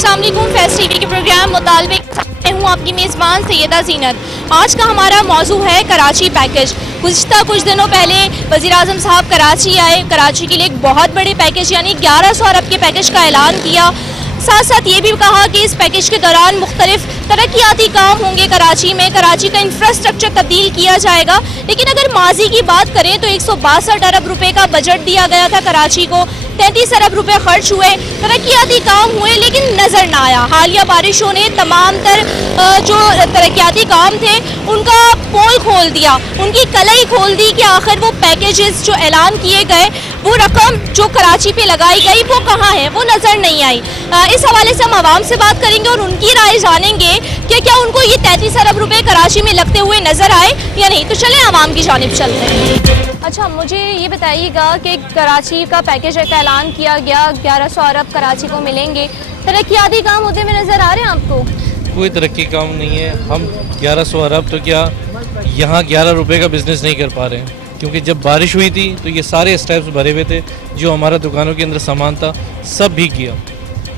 अस्सलाम वालेकुम। फैज़ टीवी के प्रोग्राम मुतालबे मैं हूँ आपकी मेज़बान सैयदा ज़ीनत। आज का हमारा मौजू है कराची पैकेज। गुज़िश्ता कुछ दिनों पहले वज़ीर-ए-आज़म साहब कराची आए, कराची के लिए एक बहुत बड़े पैकेज यानी 1100 अरब के पैकेज का ऐलान किया। साथ साथ ये भी कहा कि इस पैकेज के दौरान मुख्तलिफ तरक्याती काम होंगे कराची में, कराची का इंफ्रास्ट्रक्चर तब्दील किया जाएगा। लेकिन अगर माजी की बात करें तो 162 अरब रुपए का बजट दिया गया था कराची को, 33 अरब रुपए खर्च हुए, तरक्याती काम हुए लेकिन नज़र ना आया। हालिया बारिशों ने तमाम तर जो तरक्याती काम थे उनका पोल खोल दिया, उनकी कलई खोल दी कि आखिर वो पैकेजेस जो ऐलान किए गए, वो रकम जो कराची पे लगाई गई वो कहाँ है, वो नज़र नहीं आई। इस हवाले से हम आवाम से बात करेंगे और उनकी राय जानेंगे कि क्या उनको ये 33 अरब रुपए कराची में लगते हुए नज़र आए या नहीं। तो चलें आवाम की जानिब चलते हैं। अच्छा, मुझे ये बताइएगा कि कराची का पैकेज का ऐलान किया गया, 1100 अरब कराची को मिलेंगे, तरक्याती काम होते हुए नज़र आ रहे हैं आपको? कोई तरक्की काम नहीं है। हम 1100 अरब तो क्या यहाँ 11 रुपए का बिज़नेस नहीं कर पा रहे हैं, क्योंकि जब बारिश हुई थी तो ये सारे स्टेप्स भरे हुए थे, जो हमारा दुकानों के अंदर सामान था सब भीग गया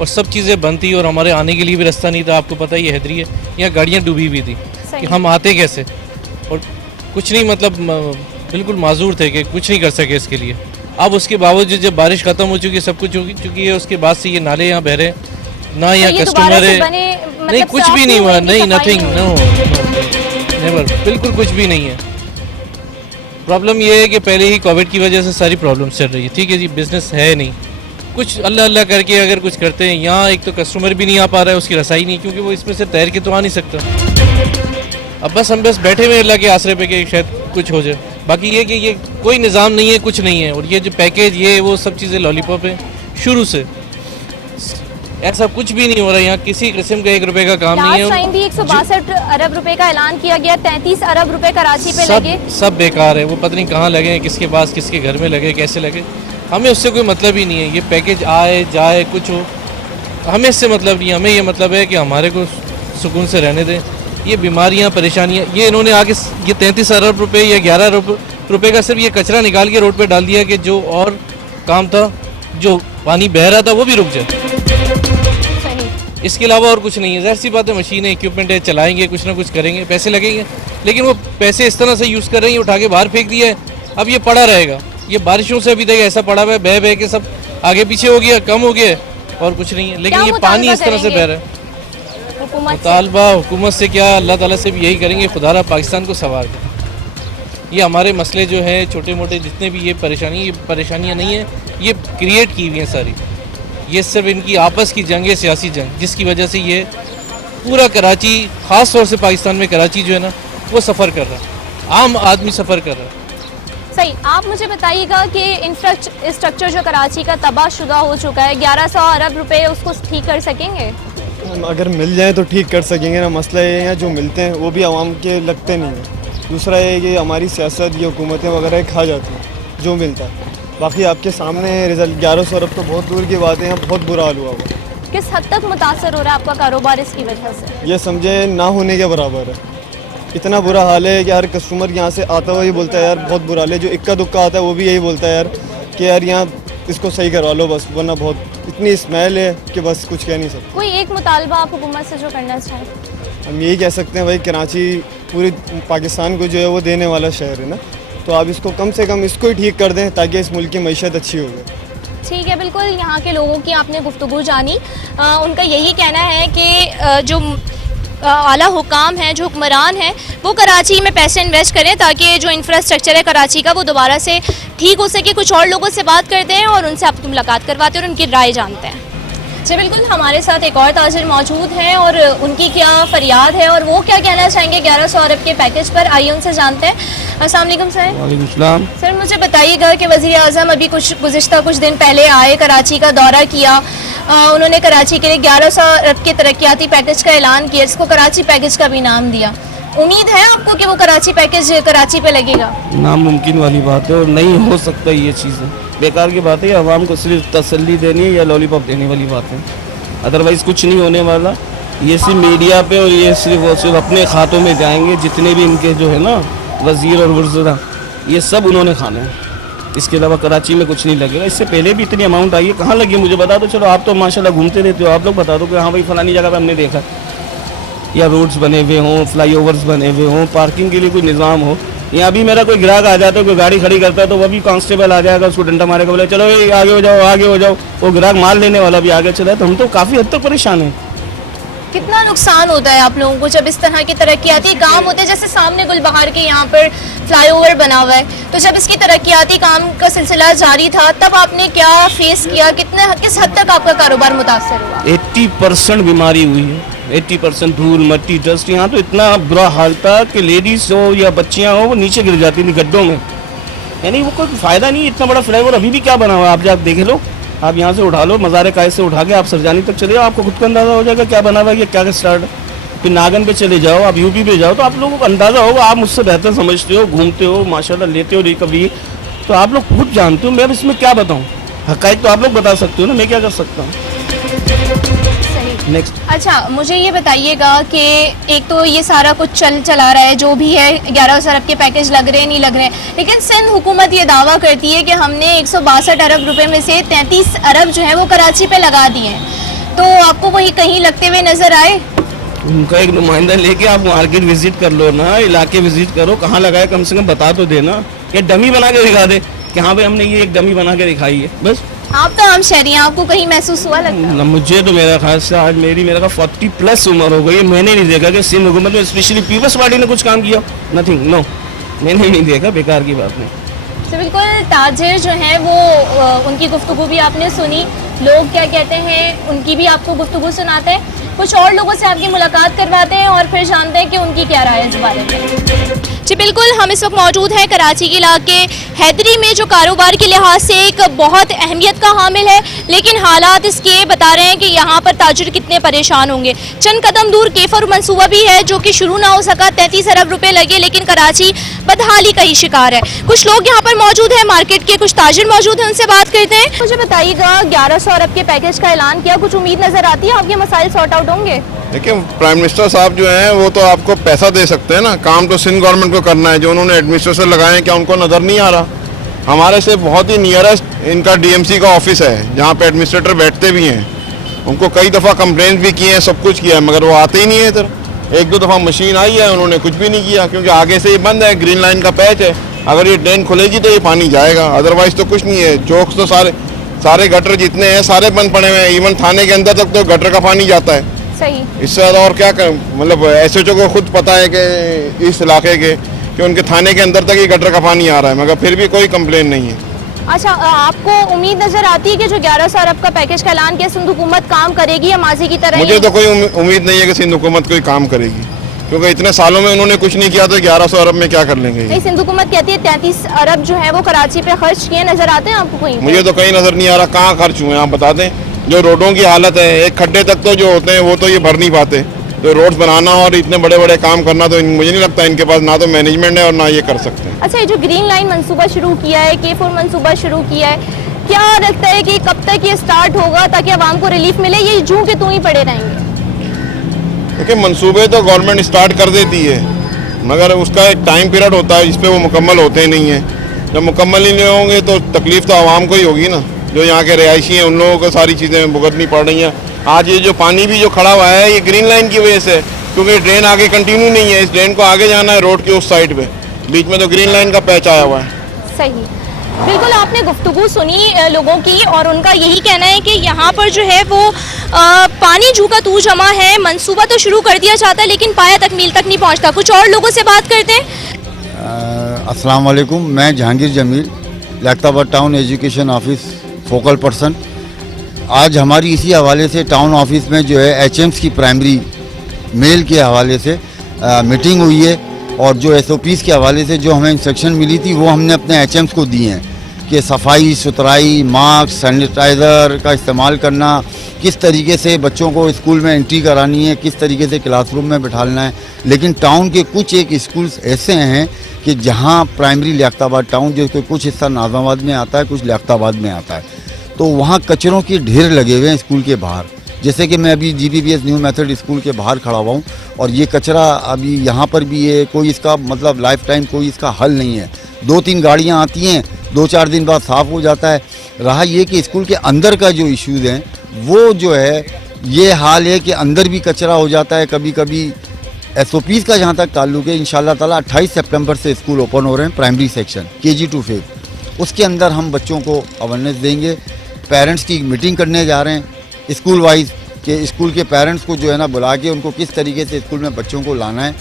और सब चीज़ें बंद थी और हमारे आने के लिए भी रास्ता नहीं था। आपको पता ही है, हैदरी है, यहाँ गाड़ियाँ डूबी हुई थी कि हम आते कैसे, और कुछ नहीं, मतलब बिल्कुल माजूर थे कि कुछ नहीं कर सके इसके लिए। अब उसके बावजूद जब बारिश ख़त्म हो चुकी है, सब कुछ हो चुकी है, उसके बाद से ये नाले यहाँ बह रहे, ना यहाँ कस्टमर है, नहीं कुछ भी नहीं हुआ, नहीं नथिंग, नो नेवर, बिल्कुल कुछ भी नहीं है। प्रॉब्लम ये है कि पहले ही कोविड की वजह से सारी प्रॉब्लम्स चल रही है, ठीक है जी, बिजनेस है नहीं, कुछ अल्लाह अल्लाह करके अगर कुछ करते हैं। यहाँ एक तो कस्टमर भी नहीं आ पा रहा है, उसकी रसाई नहीं, क्योंकि वो इसमें से तैर के तो आ नहीं सकता। अब बस हम बैठे हुए अल्लाह के आसरे पे कि शायद कुछ हो जाए। बाकी ये कि ये कोई निज़ाम नहीं है, कुछ नहीं है। और ये जो पैकेज, ये वो सब चीज़ें लॉलीपॉप है शुरू से, ऐसा कुछ भी नहीं हो रहा है यहाँ, किसी किस्म का 1 रुपए का काम नहीं है। टाइम भी 162 अरब रुपए का ऐलान किया गया, 33 अरब रुपए कराची पे लगे, सब बेकार है। वो पता नहीं कहाँ लगे, किसके पास, किसके घर में लगे, कैसे लगे, हमें उससे कोई मतलब ही नहीं है। ये पैकेज आए जाए कुछ हो, हमें इससे मतलब नहीं है। हमें ये मतलब है कि हमारे को सुकून से रहने दें। ये बीमारियाँ, परेशानियाँ, ये इन्होंने आगे ये 33 अरब रुपये या 11 रुपये का सिर्फ ये कचरा निकाल के रोड पे डाल दिया कि जो और काम था, जो पानी बह रहा था वो भी रुक जाए। इसके अलावा और कुछ नहीं है। ज़ाहिर सी बात है, मशीनें, इक्विपमेंट है, चलाएंगे, कुछ ना कुछ करेंगे, पैसे लगेंगे, लेकिन वो पैसे इस तरह से यूज़ कर रहे हैं, उठा के बाहर फेंक दिया है, अब ये पड़ा रहेगा। ये बारिशों से अभी तक ऐसा पड़ा हुआ है, बह बह के सब आगे पीछे हो गया, कम हो गया और कुछ नहीं है। लेकिन ये पानी इस तरह से बह रहा है। मुतालबा हुकूमत से क्या, अल्लाह ताला से भी यही करेंगे, खुदारा पाकिस्तान को संवार दे। ये हमारे मसले जो हैं छोटे मोटे जितने भी, ये परेशानियाँ नहीं है, ये क्रिएट की हुई हैं सारी। ये सिर्फ इनकी आपस की जंग है, सियासी जंग, जिसकी वजह से ये पूरा कराची, ख़ास तौर से पाकिस्तान में कराची जो है ना, वो सफ़र कर रहा है, आम आदमी सफ़र कर रहा है। सही, आप मुझे बताइएगा कि इंफ्रास्ट्रक्चर जो कराची का तबाहशुदा हो चुका है, 1100 अरब रुपए उसको ठीक कर सकेंगे? अगर मिल जाए तो ठीक कर सकेंगे ना। मसला ये है जो मिलते हैं वो भी आवाम के लगते नहीं हैं। दूसरा ये कि हमारी सियासत, ये हुकूमतें वगैरह खा जाती हैं जो मिलता है। बाकी आपके सामने रिजल्ट 1100 अरब तो बहुत दूर की बात है, यहाँ बहुत बुरा हाल हुआ हुआ। किस हद तक मुतासर हो रहा है आपका कारोबार इसकी वजह से? ये समझे ना होने के बराबर है। इतना बुरा हाल है कि हर कस्टमर यहाँ से आता हुआ ये बोलता है यार बहुत बुरा हाल है। जो इक्का दुक्का आता है वो भी यही बोलता है यार कि यार यहाँ इसको सही करवा लो बस, वरना बहुत इतनी स्मेल है कि बस कुछ कह नहीं सकते। कोई एक मुतालबा आप हुकूमत से जो करना चाहें? हम यही कह सकते हैं भाई, कराची पूरी पाकिस्तान को जो है वो देने वाला शहर है ना, तो आप इसको कम से कम इसको ही ठीक कर दें ताकि इस मुल्क की मईशत अच्छी हो जाए। ठीक है, बिल्कुल। यहाँ के लोगों की आपने गुफ्तगू जानी, उनका यही कहना है कि जो आला हुकाम हैं, जो हुक्मरान हैं, वो कराची में पैसे इन्वेस्ट करें ताकि जो इंफ्रास्ट्रक्चर है कराची का वो दोबारा से ठीक हो सके। कुछ और लोगों से बात करते हैं और उनसे आपकी मुलाकात करवाते हैं और उनकी राय जानते हैं। जी बिल्कुल, हमारे साथ एक और ताजिर मौजूद हैं और उनकी क्या फरियाद है और वो क्या कहना चाहेंगे 1100 अरब के पैकेज पर, आइए उनसे जानते हैं। अस्सलाम वालेकुम सर। वालेकुम सलाम। सर मुझे बताइएगा कि वज़ीर-ए-आज़म अभी गुज़िश्ता कुछ दिन पहले आए, कराची का दौरा किया, उन्होंने कराची के लिए 1100 अरब के तरक्याती पैकेज का ऐलान किया, जिसको कराची पैकेज का भी नाम दिया। उम्मीद है आपको कि वो कराची पैकेज कराची पे लगेगा? नामुमकिन वाली बात है और नहीं हो सकता ये चीज़ें, बेकार की बात है। आवाम को सिर्फ तसल्ली देनी है या लॉलीपॉप देने वाली बात है, अदरवाइज़ कुछ नहीं होने वाला। ये सिर्फ मीडिया पे और ये सिर्फ अपने खातों में जाएंगे, जितने भी इनके जो है ना वज़ीर और वज़रा, ये सब उन्होंने खाने हैं। इसके अलावा कराची में कुछ नहीं लगेगा। इससे पहले भी इतनी अमाउंट आई है, कहाँ लगी है मुझे बता दो। चलो आप तो माशाल्लाह घूमते रहते हो, आप लोग बता दो कि हाँ भाई फलानी जगह पे हमने देखा, या रोड्स बने हुए हों, फ्लाईओवर्स बने हुए हों, पार्किंग के लिए कोई निज़ाम हो। यहाँ अभी मेरा कोई ग्राहक आ जाता है, कोई गाड़ी खड़ी करता है तो वह भी कांस्टेबल आ जाएगा, उसको डंडा मारेगा, बोले चलो ये आगे हो जाओ, आगे हो जाओ। वो ग्राहक मार लेने वाला भी आगे चला है। तो हम तो काफ़ी हद तक परेशान हैं। कितना नुकसान होता है आप लोगों को जब इस तरह की तरक्याती काम होते हैं? जैसे सामने गुलबहार के यहाँ पर फ्लाईओवर बना हुआ है, तो जब इसकी तरक्याती काम का सिलसिला जारी था तब आपने क्या फेस किया? किस हद तक आपका कारोबार मुतासर हुआ? 80% बीमारी हुई है, 80% धूल मट्टी डस्ट। यहाँ तो इतना बुरा हाल था कि लेडीज हो या बच्चियाँ हो वो नीचे गिर जाती थी गड्ढों में। यानी वो कोई फ़ायदा नहीं। इतना बड़ा फ्लाईओवर अभी भी क्या बना हुआ है, आप जाकर देख लो। आप यहाँ से उठा लो, मज़ार कायद से उठा के आप सरजानी तक चले जाओ, आपको खुद को अंदाज़ा हो जाएगा क्या बना हुआ है, ये क्या स्टार्ट। फिर नागन पे चले जाओ, आप यूपी पे जाओ, तो आप लोगों को अंदाज़ा होगा। आप मुझसे बेहतर समझते हो, घूमते हो, माशाल्लाह लेते हो रिकवरी, तो आप लोग खुद जानते हो। मैं अब इसमें क्या बताऊँ, हक़ाइक़ तो आप लोग बता सकते हो ना, मैं क्या कर सकता हूँ। नेक्स्ट, अच्छा मुझे ये बताइएगा कि एक तो ये सारा कुछ चला रहा है, जो भी है 11 अरब के पैकेज लग रहे हैं नहीं लग रहे हैं, लेकिन सिंध हुकूमत ये दावा करती है कि हमने 162 अरब रुपए में से 33 अरब जो है वो कराची पे लगा दिए हैं। तो आपको वही कहीं लगते हुए नजर आए? उनका एक नुमाइंदा लेके आप मार्केट विजिट कर लो ना, इलाके विजिट करो, कहाँ लगाए कम से कम बता तो देना। ये डमी बना के दिखा दे कि हाँ भाई हमने ये एक डमी बना के दिखाई है, बस। आप तो आम शहरी हैं, आपको कहीं महसूस हुआ लगता है? मुझे तो मेरा ख्याल से आज मेरा 40+ उम्र हो गई है, मैंने नहीं देखा कि सिंध हुकूमत में स्पेशली पीपल्स पार्टी ने कुछ काम किया। नथिंग, नो, मैंने नहीं देखा, बेकार की बात नहीं। तो बिल्कुल ताजिर जो हैं वो उनकी गुफ्तगू भी आपने सुनी, लोग क्या कहते हैं उनकी भी आपको गुफ्तगू सुनाते हैं। कुछ और लोगों से आपकी मुलाकात करवाते हैं और फिर जानते हैं कि उनकी क्या राय है इस बारे में। जी बिल्कुल, हम इस वक्त मौजूद हैं कराची के इलाके हैदरी में, जो कारोबार के लिहाज से एक बहुत अहमियत का हामिल है, लेकिन हालात इसके बता रहे हैं कि यहाँ पर ताजिर कितने परेशान होंगे। चंद कदम दूर केफर मनसूबा भी है जो कि शुरू ना हो सका, 33 अरब रुपए लगे, लेकिन कराची बदहाली का ही शिकार है। कुछ लोग यहाँ पर मौजूद हैं, मार्केट के कुछ ताजिर मौजूद हैं, उनसे बात करते हैं। मुझे बताइएगा 1100 अरब के पैकेज का ऐलान किया, कुछ उम्मीद नजर आती है आपके मसाइल सॉर्ट आउट होंगे? देखिए, प्राइम मिनिस्टर साहब जो हैं वो तो आपको पैसा दे सकते हैं ना, काम तो सिंध गवर्नमेंट को करना है। जो उन्होंने एडमिनिस्ट्रेशन लगाए हैं क्या उनको नज़र नहीं आ रहा? हमारे से बहुत ही नियरेस्ट इनका डीएमसी का ऑफिस है जहाँ पे एडमिनिस्ट्रेटर बैठते भी हैं। उनको कई दफ़ा कंप्लेंट भी किए हैं, सब कुछ किया है, मगर वो आते ही नहीं है इधर। 1-2 दफ़ा मशीन आई है, उन्होंने कुछ भी नहीं किया, क्योंकि आगे से ये बंद है, ग्रीन लाइन का पैच है। अगर ये ड्रेन खुलेगी तो ये पानी जाएगा, अदरवाइज तो कुछ नहीं है। चौक तो सारे गटर जितने हैं सारे बंद पड़े हुए हैं, इवन थाने के अंदर तक तो गटर का पानी जाता है। सही। इससे ज़्यादा और क्या कर, मतलब एसएचओ को खुद पता है कि इस इलाके के कि उनके थाने के अंदर तक ही गटर का पानी आ रहा है, मगर फिर भी कोई कंप्लेन नहीं है। अच्छा, आपको उम्मीद नजर आती है कि जो 1100 अरब का पैकेज का ऐलान किया सिंध हुकूमत काम करेगी या माजी की तरह? मुझे तो कोई उम्मीद नहीं है कि सिंध हुकूमत कोई काम करेगी, क्योंकि इतने सालों में उन्होंने कुछ नहीं किया, तो 1100 अरब में क्या कर लेंगे? नहीं, सिंध हुकूमत कहती है 33 अरब जो है वो कराची पे खर्च किए, नजर आते हैं आपको कहीं? मुझे तो कहीं नजर नहीं आ रहा कहाँ खर्च हुए, आप बता दें। जो रोडों की हालत है, एक खड्डे तक तो जो होते हैं वो तो ये भर नहीं पाते, तो रोड्स बनाना और इतने बड़े बड़े काम करना तो मुझे नहीं लगता इनके पास ना तो मैनेजमेंट है और ना ये कर सकते हैं। अच्छा, ये जो ग्रीन लाइन मंसूबा शुरू किया है, K4 मंसूबा शुरू किया है, क्या लगता है कि कब तक ये स्टार्ट होगा ताकि आवाम को रिलीफ मिले? ये जूं के तू ही पड़े रहेंगे? देखिए, मंसूबे तो गवर्नमेंट स्टार्ट कर देती है, मगर उसका एक टाइम पीरियड होता है जिस पे वो मुकम्मल होते ही नहीं है। जब मुकम्मल ही नहीं होंगे तो तकलीफ तो आवाम को ही होगी ना, जो यहाँ के रिहायशी हैं उन लोगों को सारी चीज़ें भुगतनी पड़ रही हैं। आज ये जो पानी भी जो खड़ा हुआ है ये ग्रीन लाइन की वजह से, क्योंकि ड्रेन आगे कंटिन्यू नहीं है, इस ड्रेन को आगे जाना है रोड के उस साइड पे, बीच में तो ग्रीन लाइन का पैच आया हुआ है। सही, बिल्कुल। आपने गुफ्तगू सुनी लोगों की और उनका यही कहना है कि यहाँ पर जो है वो पानी जू का तू जमा है, मंसूबा तो शुरू कर दिया जाता है लेकिन पाया तकमील तक नहीं पहुँचता। कुछ और लोगों से बात करते हैं। अस्सलाम वालेकुम, मैं Jahangir Jamil, Liaquatabad town education office focal person. आज हमारी इसी हवाले से टाउन ऑफिस में जो है HMs की प्राइमरी मेल के हवाले से मीटिंग हुई है, और जो SOPs के हवाले से जो हमें इंस्ट्रक्शन मिली थी वो हमने अपने HMs को दी हैं कि सफाई सुथराई, मास्क, सैनिटाइज़र का इस्तेमाल करना, किस तरीके से बच्चों को स्कूल में एंट्री करानी है, किस तरीके से क्लासरूम में बिठाना है। लेकिन टाउन के कुछ एक स्कूल्स ऐसे हैं कि जहां प्राइमरी लियाकताबाद टाउन, जो कुछ हिस्सा नाज़माबाद में आता है, कुछ लियाकताबाद में आता है, तो वहाँ कचरों की ढेर लगे हुए हैं स्कूल के बाहर। जैसे कि मैं अभी GPPS न्यू मेथड स्कूल के बाहर खड़ा हुआ हूँ, और ये कचरा अभी यहाँ पर भी है, कोई इसका मतलब लाइफ टाइम कोई इसका हल नहीं है। 2-3 गाड़ियाँ आती हैं, 2-4 दिन बाद साफ़ हो जाता है। रहा ये कि स्कूल के अंदर का जो इश्यूज़ हैं वो जो है ये हाल है कि अंदर भी कचरा हो जाता है कभी कभी। SOPs का जहाँ तक ताल्लुक है, इंशाल्लाह ताला 28 सितंबर से स्कूल ओपन हो रहे हैं, प्राइमरी सेक्शन KG to 5। उसके अंदर हम बच्चों को अवेयरनेस देंगे। पेरेंट्स की मीटिंग करने जा रहे हैं स्कूल वाइज कि स्कूल के पेरेंट्स को जो है ना बुला के उनको किस तरीके से स्कूल में बच्चों को लाना है,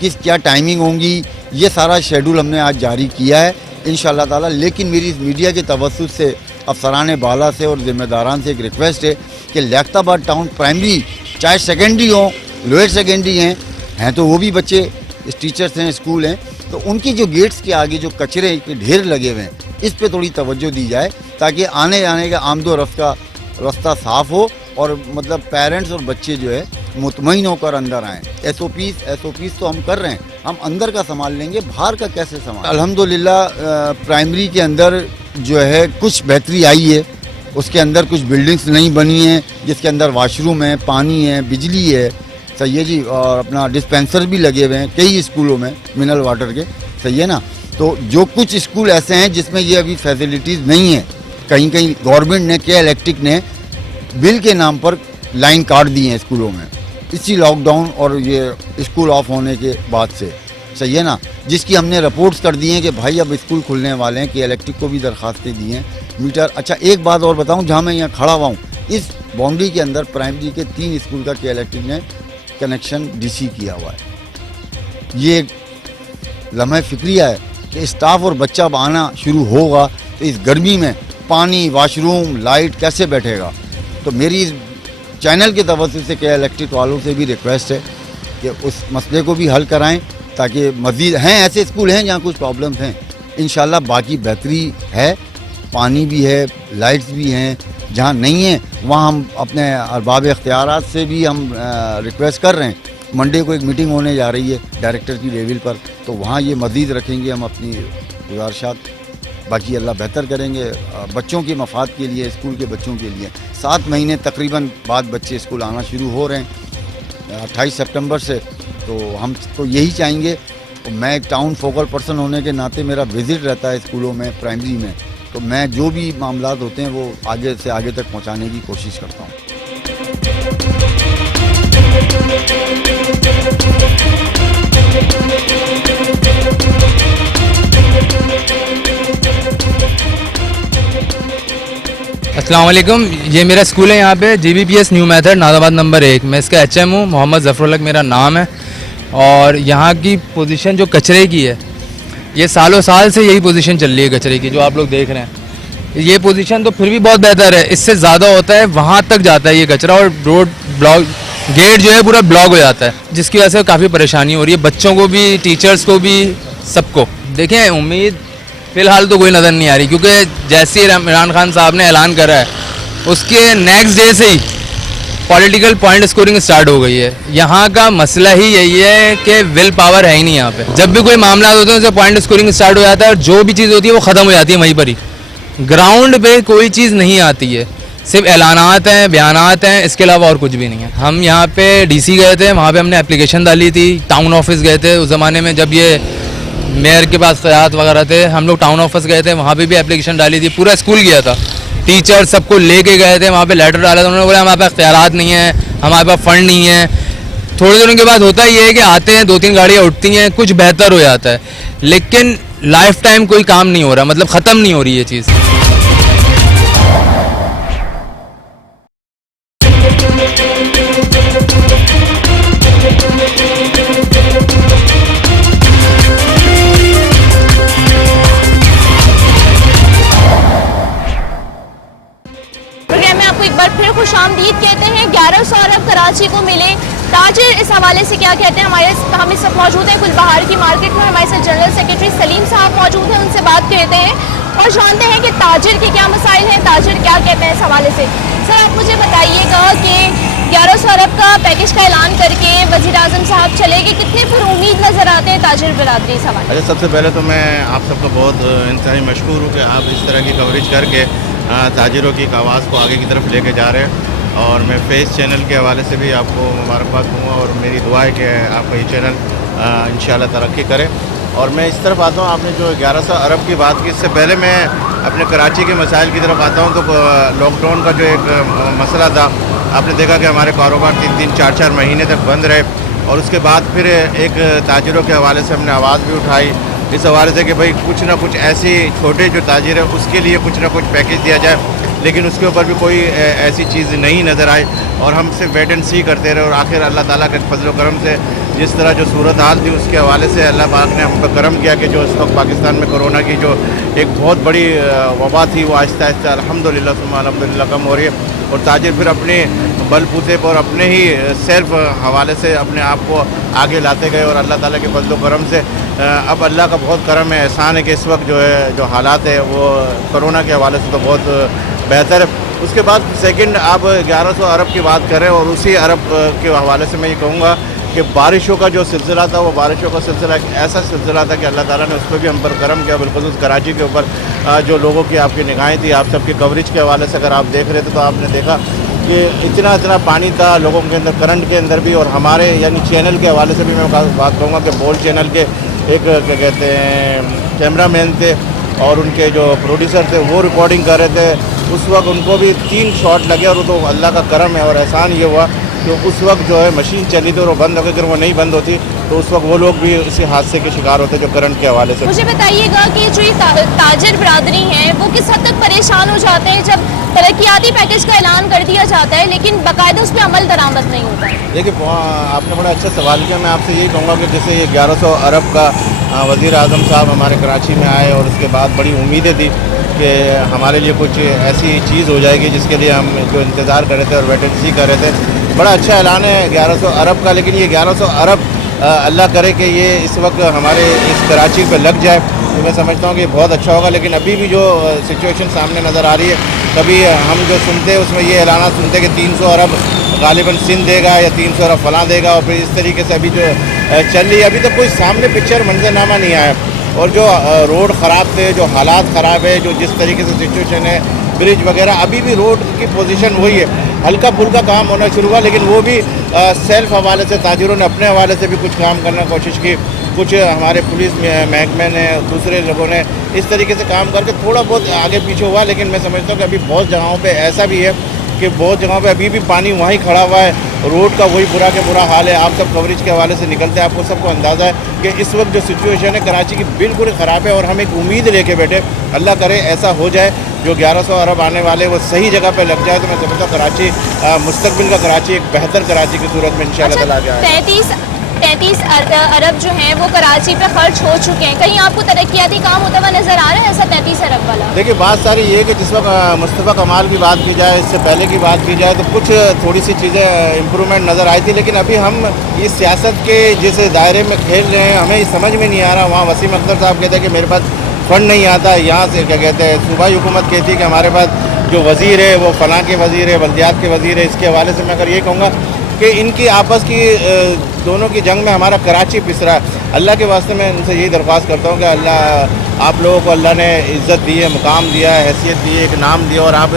क्या टाइमिंग होंगी, ये सारा शेड्यूल हमने आज जारी किया है इंशाल्लाह ताला। लेकिन मेरी मीडिया के तवज्जुह से, अफसरान बाला से और ज़िम्मेदारान से एक रिक्वेस्ट है कि लियाकताबाद टाउन प्राइमरी चाहे सेकेंडरी हो, लोअर सेकेंडरी हैं तो वो भी बच्चे टीचर्स हैं, स्कूल हैं, तो उनकी जो गेट्स के आगे जो कचरे के ढेर लगे हुए हैं इस पे थोड़ी तवज्जो दी जाए ताकि आने जाने का आमदो रफ्त का रास्ता साफ़ हो और मतलब पेरेंट्स और बच्चे जो है मुतमईन होकर अंदर आएँ। SOPs तो हम कर रहे हैं, हम अंदर का संभाल लेंगे, बाहर का कैसे संभाल। अल्हम्दुलिल्लाह प्राइमरी के अंदर जो है कुछ बेहतरी आई है। उसके अंदर कुछ बिल्डिंग्स नहीं बनी हैं जिसके अंदर वाशरूम है, पानी है, बिजली है, सही है जी, और अपना डिस्पेंसर भी लगे हुए हैं कई स्कूलों में मिनरल वाटर के, सही है ना। तो जो कुछ स्कूल ऐसे हैं जिसमें ये अभी फैसिलिटीज़ नहीं है, कहीं कहीं गवर्नमेंट ने के इलेक्ट्रिक ने बिल के नाम पर लाइन काट दी है स्कूलों में इसी लॉकडाउन और ये स्कूल ऑफ होने के बाद से, सही है ना, जिसकी हमने रिपोर्ट्स कर दी हैं कि भाई अब स्कूल खुलने वाले हैं, कि इलेक्ट्रिक को भी दरखास्तें दी हैं मीटर। अच्छा एक बात और बताऊं, जहां मैं यहाँ खड़ा हुआ हूँ इस बाउंड्री के अंदर प्राइमरी के 3 स्कूल का के इलेक्ट्रिक ने कनेक्शन DC किया हुआ है। ये लम्हे फिक्रिया है कि स्टाफ और बच्चा अब आना शुरू होगा तो इस गर्मी में पानी, वाशरूम, लाइट कैसे बैठेगा। तो मेरी चैनल के तवज्जो से के इलेक्ट्रिक वालों से भी रिक्वेस्ट है कि उस मसले को भी हल कराएं ताकि मज़ीद हैं ऐसे स्कूल हैं जहाँ कुछ प्रॉब्लम्स हैं, इंशाल्लाह बाकी बेहतरी है, पानी भी है, लाइट्स भी हैं। जहाँ नहीं है वहाँ हम अपने अरबाब इख्तियारात से भी हम रिक्वेस्ट कर रहे हैं। मंडे को एक मीटिंग होने जा रही है डायरेक्टर की लेवल पर, तो वहाँ ये मज़ीद रखेंगे हम अपनी गुजारिशात। बाकी अल्लाह बेहतर करेंगे बच्चों के मफाद के लिए, स्कूल के बच्चों के लिए। 7 महीने तकरीबन बाद बच्चे स्कूल आना शुरू हो रहे हैं 28 सितंबर से, तो हम तो यही चाहेंगे। मैं एक टाउन फोकल पर्सन होने के नाते मेरा विज़िट रहता है स्कूलों में, प्राइमरी में, तो मैं जो भी मामलात होते हैं वो आगे से आगे तक पहुंचाने की कोशिश करता हूं। अस्सलाम वालेकुम, ये मेरा स्कूल है यहाँ पे GBPS न्यू मेथड नादाबाद नंबर 1। मैं इसका HM हूँ, मोहम्मद ज़फ़रुल्लाह मेरा नाम है। और यहाँ की पोजीशन जो कचरे की है, ये सालों साल से यही पोजीशन चल रही है कचरे की, जो आप लोग देख रहे हैं। ये पोजीशन तो फिर भी बहुत बेहतर है, इससे ज़्यादा होता है, वहाँ तक जाता है ये कचरा और रोड ब्लॉक, गेट जो है पूरा ब्लॉक हो जाता है, जिसकी वजह से काफ़ी परेशानी हो रही है बच्चों को भी, टीचर्स को भी, सबको। देखें, उम्मीद फ़िलहाल तो कोई नज़र नहीं आ रही, क्योंकि जैसे इमरान खान साहब ने ऐलान करा है उसके नेक्स्ट डे से ही पॉलिटिकल पॉइंट स्कोरिंग स्टार्ट हो गई है। यहाँ का मसला ही यही है कि विल पावर है ही नहीं यहाँ पे। जब भी कोई मामला होते हैं उससे पॉइंट स्कोरिंग स्टार्ट हो जाता है और जो भी चीज़ होती है वो ख़त्म हो जाती है वहीं पर ही। ग्राउंड पे कोई चीज़ नहीं आती है, सिर्फ ऐलानात हैं, बयानात हैं, इसके अलावा और कुछ भी नहीं है। हम यहाँ पे DC गए थे, वहाँ पे हमने एप्लीकेशन डाली थी। टाउन ऑफिस गए थे उस ज़माने में जब ये मेयर के पास ख्यात वगैरह थे, हम लोग टाउन ऑफिस गए थे, वहाँ पे भी एप्लीकेशन डाली थी। पूरा स्कूल गया था, टीचर सबको लेके गए थे, वहाँ पे लेटर डाला था। उन्होंने बोला हमारे पास इख्तियारात नहीं है, हमारे पास फ़ंड नहीं है। थोड़े दिनों के बाद होता ये है कि आते हैं, 2-3 गाड़ियाँ उठती हैं, कुछ बेहतर हो जाता है, लेकिन लाइफ टाइम कोई काम नहीं हो रहा, मतलब ख़त्म नहीं हो रही ये चीज़। आपको एक बार फिर खुशामदीद कहते हैं। 1100 अरब कराची को मिले, ताजिर इस हवाले से क्या कहते हैं। हम इस वक्त मौजूद हैं गुलबहार की मार्केट में, हमारे साथ जनरल सेक्रेटरी सलीम साहब मौजूद हैं, उनसे बात करते हैं और जानते हैं कि ताजिर के क्या मसाइल हैं, ताजिर क्या कहते हैं इस हवाले से। सर आप मुझे बताइएगा कि 1100 अरब का पैकेज का ऐलान करके वज़ीर आज़म साहब चले गए, कितने फिर उम्मीद नज़र आते हैं ताजिर बरादरी इस हवाले। अच्छा, सबसे पहले तो मैं आप सबका बहुत इंतहाई मशहूर हूँ कि आप इस तरह की कवरेज करके ताजिरों की आवाज़ को आगे की तरफ लेके जा रहे हैं। और मैं फेस चैनल के हवाले से भी आपको मुबारकबाद दूँगा और मेरी दुआ है कि आपका ये चैनल इंशाल्लाह तरक्की करे और मैं इस तरफ आता हूँ, आपने जो 1100 अरब की बात की, इससे पहले मैं अपने कराची के मसाइल की तरफ आता हूँ। तो लॉकडाउन का जो एक मसला था, आपने देखा कि हमारे कारोबार 3-3, 4-4 महीने तक बंद रहे, और उसके बाद फिर एक ताजिरों के हवाले से हमने आवाज़ भी उठाई इस हवाले से कि भाई कुछ ना कुछ ऐसी छोटे जो ताजिर है उसके लिए कुछ ना कुछ पैकेज दिया जाए, लेकिन उसके ऊपर भी कोई ऐसी चीज़ नहीं नज़र आई, और हम सिर्फ वेट एंड सी करते रहे। और आखिर अल्लाह ताला के फजल करम से जिस तरह जो सूरत हाल थी उसके हवाले से अल्लाह पाक ने हम पर करम किया कि जो इस वक्त पाकिस्तान में कोरोना की जो एक बहुत बड़ी वबा थी वो आहिस्ता आहिस्ता अल्हम्दुलिल्लाह कम हो रही है, और ताजिर फिर अपने बलबूते पर अपने ही सेल्फ हवाले से अपने आप को आगे लाते गए, और अल्लाह ताला के फजल करम से अब अल्लाह का बहुत करम है, एहसान है कि इस वक्त जो है जो हालात है वो कोरोना के हवाले से तो बहुत बेहतर है। उसके बाद सेकंड आप 1100 अरब की बात करें, और उसी अरब के हवाले से मैं ये कहूँगा कि बारिशों का जो सिलसिला था वो बारिशों का सिलसिला एक ऐसा सिलसिला था कि अल्लाह ताला ने उस पर भी हम पर करम किया, बिलखुसूस कराची के ऊपर जो लोगों की आपकी निगाहें थी, आप सबकी कवरेज के हवाले से अगर आप देख रहे थे तो आपने देखा कि इतना पानी था लोगों के अंदर, करंट के अंदर भी, और हमारे यानी चैनल के हवाले से भी मैं बात कहूँगा कि बोल चैनल के एक क्या कहते हैं कैमरामैन थे और उनके जो प्रोड्यूसर थे वो रिकॉर्डिंग कर रहे थे। उस वक्त उनको भी 3 शॉट लगे, और तो अल्लाह का करम है और एहसान ये हुआ कि उस वक्त जो है मशीन चली थी और वो बंद हो गई। अगर वो नहीं बंद होती तो उस वक्त वो लोग भी इसी हादसे के शिकार होते जो करंट के हवाले से। मुझे बताइएगा कि जो ये ताजिर बरादरी हैं वो किस हद तक परेशान हो जाते हैं जब तरक्याती पैकेज का ऐलान कर दिया जाता है लेकिन बाकायदा उस पर अमल दरामद नहीं होता है? देखिए आपने बड़ा अच्छा सवाल किया। मैं आपसे यही कहूँगा कि जैसे ये 1100 अरब का वज़ीर आज़म साहब हमारे कराची में आए, और उसके बाद बड़ी उम्मीदें थी कि हमारे लिए कुछ ऐसी चीज़ हो जाएगी जिसके लिए हम जो इंतज़ार कर रहे थे और वेट एंड सी कर रहे थे। बड़ा अच्छा ऐलान है 1100 अरब का, लेकिन ये 1100 अरब अल्लाह करे कि ये इस वक्त हमारे इस कराची पे लग जाए तो मैं समझता हूँ कि बहुत अच्छा होगा। लेकिन अभी भी जो सिचुएशन सामने नज़र आ रही है, कभी हम जो सुनते हैं उसमें ये ऐलाना सुनते हैं कि 300 अरब गालिबन सिंध देगा या 300 अरब फलां देगा, और फिर इस तरीके से अभी जो चल रही है, अभी तक कोई सामने पिक्चर मंजरनामा नहीं आया। और जो रोड ख़राब थे, जो हालात ख़राब है, जो जिस तरीके से सिचुएशन है, ब्रिज वगैरह, अभी भी रोड की पोजीशन वही है। हल्का फुल्का काम होना शुरू हुआ, लेकिन वो भी सेल्फ हवाले से ताजिरों ने अपने हवाले से भी कुछ काम करने की कोशिश की। कुछ हमारे पुलिस महकमे ने, दूसरे लोगों ने इस तरीके से काम करके थोड़ा बहुत आगे पीछे हुआ। लेकिन मैं समझता हूँ कि अभी बहुत जगहों पे ऐसा भी है कि बहुत जगहों पे अभी भी पानी वहीं खड़ा हुआ है, रोड का वही बुरा के बुरा हाल है। आप सब कवरेज के हवाले से निकलते हैं, आपको सबको अंदाज़ा है कि इस वक्त जो सिचुएशन है कराची की बिल्कुल ख़राब है, और हम एक उम्मीद लेके बैठे, अल्लाह करे ऐसा हो जाए जो 1100 अरब आने वाले वो सही जगह पे लग जाए, तो मैं समझता हूँ कराची मुस्तकबिल का कराची एक बेहतर कराची की सूरत में इंशाल्लाह ताला आ जाए। 33 अरब जो हैं वो कराची पे खर्च हो चुके हैं, कहीं आपको तरक्याती काम होता हुआ नज़र आ रहा है ऐसा 33 अरब वाला? देखिए बात सारी ये है कि जिस वक्त मुस्तफ़ा कमाल की बात की जाए, इससे पहले की बात की जाए, तो कुछ थोड़ी सी चीज़ें इम्प्रूवमेंट नज़र आई थी। लेकिन अभी हम इस सियासत के जिस दायरे में खेल रहे हैं हमें समझ में नहीं आ रहा। वहाँ वसीम अख्तर साहब कहते हैं कि मेरे पास फ़ंड नहीं आता, यहाँ से क्या कहते हैं सूबाई हुकूमत कहती है कि हमारे पास जो वज़ीर है वो फलां के वज़ीर है, बल्दियात के वज़ीर है। इसके हवाले से मैं अगर ये कहूँगा कि इनकी आपस की दोनों की जंग में हमारा कराची पिस रहा है। अल्लाह के वास्ते मैं इनसे यही दरख्वास्त करता हूँ कि अल्लाह आप लोगों को अल्लाह ने इज़्ज़त दी है, मुकाम दिया है, हैसियत दी है, एक नाम दिया, और आप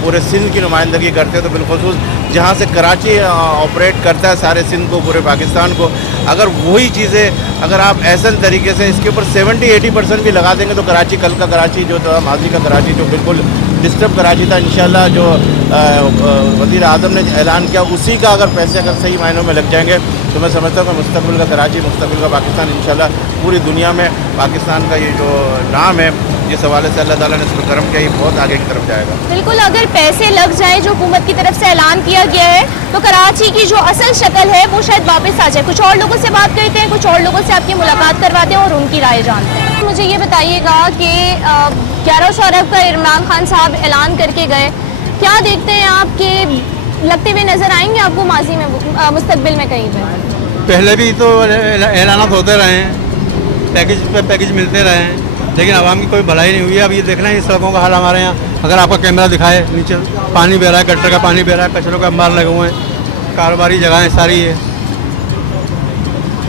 पूरे सिंध की नुमाइंदगी करते हो, तो बिलखुसूस जहाँ से कराची ऑपरेट करता है सारे सिंध को, पूरे पाकिस्तान को, अगर वही चीज़ें अगर आप ऐसन तरीके से इसके ऊपर 70-80% भी लगा देंगे तो कराची कल का कराची जो था, माजी का कराची जो बिल्कुल डिस्टर्ब कराची था, इंशाल्लाह जो वज़ीर आज़म ने ऐलान किया उसी का अगर पैसे अगर सही मायनों में लग जाएंगे तो मैं समझता हूँ कि मुस्तकबिल का कराची, मुस्तकबिल का पाकिस्तान इंशाल्लाह पूरी दुनिया में पाकिस्तान का ये जो नाम है जिस हवाले से अल्लाह ताला ने इस पर करम किया, ये बहुत आगे की तरफ जाएगा। बिल्कुल, अगर पैसे लग जाए जो हुकूमत की तरफ से ऐलान किया गया है तो कराची की जो असल शक्ल है वो शायद वापस आ जाए। कुछ और लोगों से बात करते हैं, कुछ और लोगों से आपकी मुलाकात करवाते हैं और उनकी राय जानते हैं। मुझे ये बताइएगा कि 1100 अरब का इमरान खान साहब ऐलान करके गए, क्या देखते हैं आपके लगते हुए नजर आएंगे आपको माजी में, मुस्तकबिल में कहीं पे? पहले भी तो ऐलानात होते रहे हैं, पैकेज पे पैकेज मिलते रहे हैं, लेकिन आवाम की कोई भलाई नहीं हुई है। अब ये देखना है इस सड़कों का हाल हमारे यहाँ, अगर आपका कैमरा दिखाए नीचे पानी बह रहा है, गटर का पानी बह रहा है, कचरों के अंबार लगे हुए हैं, कारोबारी जगहें सारी है।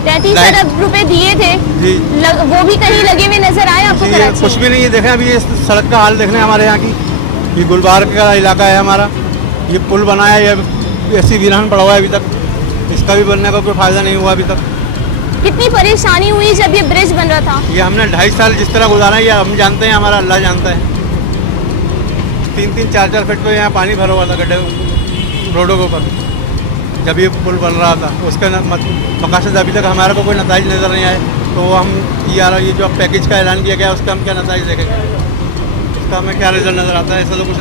33 अरब रुपए दिए थे जी, वो भी कहीं लगे हुए नजर आए आपको? कराची कुछ भी नहीं है। देखें अभी ये सड़क का हाल देखना है हमारे यहाँ की, ये गुलबार्ग का इलाका है हमारा, ये पुल बना है, ये ऐसी वीरान पड़ा हुआ है अभी तक, इसका भी बनने का कोई फ़ायदा नहीं हुआ अभी तक। कितनी परेशानी हुई जब ये ब्रिज बन रहा था? ये हमने 2.5 साल जिस तरह गुजारा है, ये हम जानते हैं, हमारा अल्लाह जानता है। 3-3, 4-4 फीट पे यहाँ पानी भरा हुआ था गड्ढे रोडों के ऊपर जब ये पुल बन रहा था। उसका मकासद अभी तक हमारे को कोई नताइज नज़र नहीं आए, तो हम ये जो पैकेज का ऐलान किया गया उसका हम क्या नताइज देखेंगे, उसका हमें क्या रिजल्ट नज़र आता है? ऐसा तो कुछ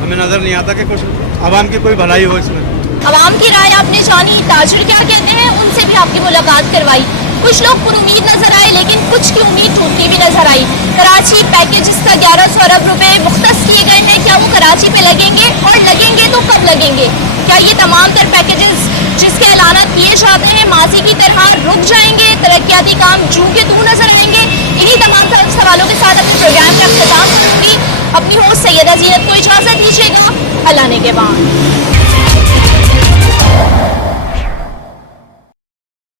हमें नज़र नहीं आता कि कुछ आवाम की कोई भलाई हो इसमें। आवाम की राय आपने जानी, ताजिर क्या कहते हैं उनसे भी आपकी मुलाकात करवाई। कुछ लोग पुरुमीद नजर आए, लेकिन कुछ की उम्मीद टूटती भी नजर आई। कराची पैकेजेस का 1100 अरब रुपए मुख्तस किए गए हैं, क्या वो कराची पे लगेंगे, और लगेंगे तो कब लगेंगे? क्या ये तमाम तर पैकेजेस जिसके ऐलान किए जाते हैं माजी की तरह रुक जाएंगे? तरक्याती काम जू के तू नजर आएंगे? इन्हीं तमाम सवालों के साथ अपने प्रोग्राम का अख्तिताम करूंगी। अपनी होस्ट सैयदा जीनत को इजाजत दीजिएगा। अल्लाह ने के बाद।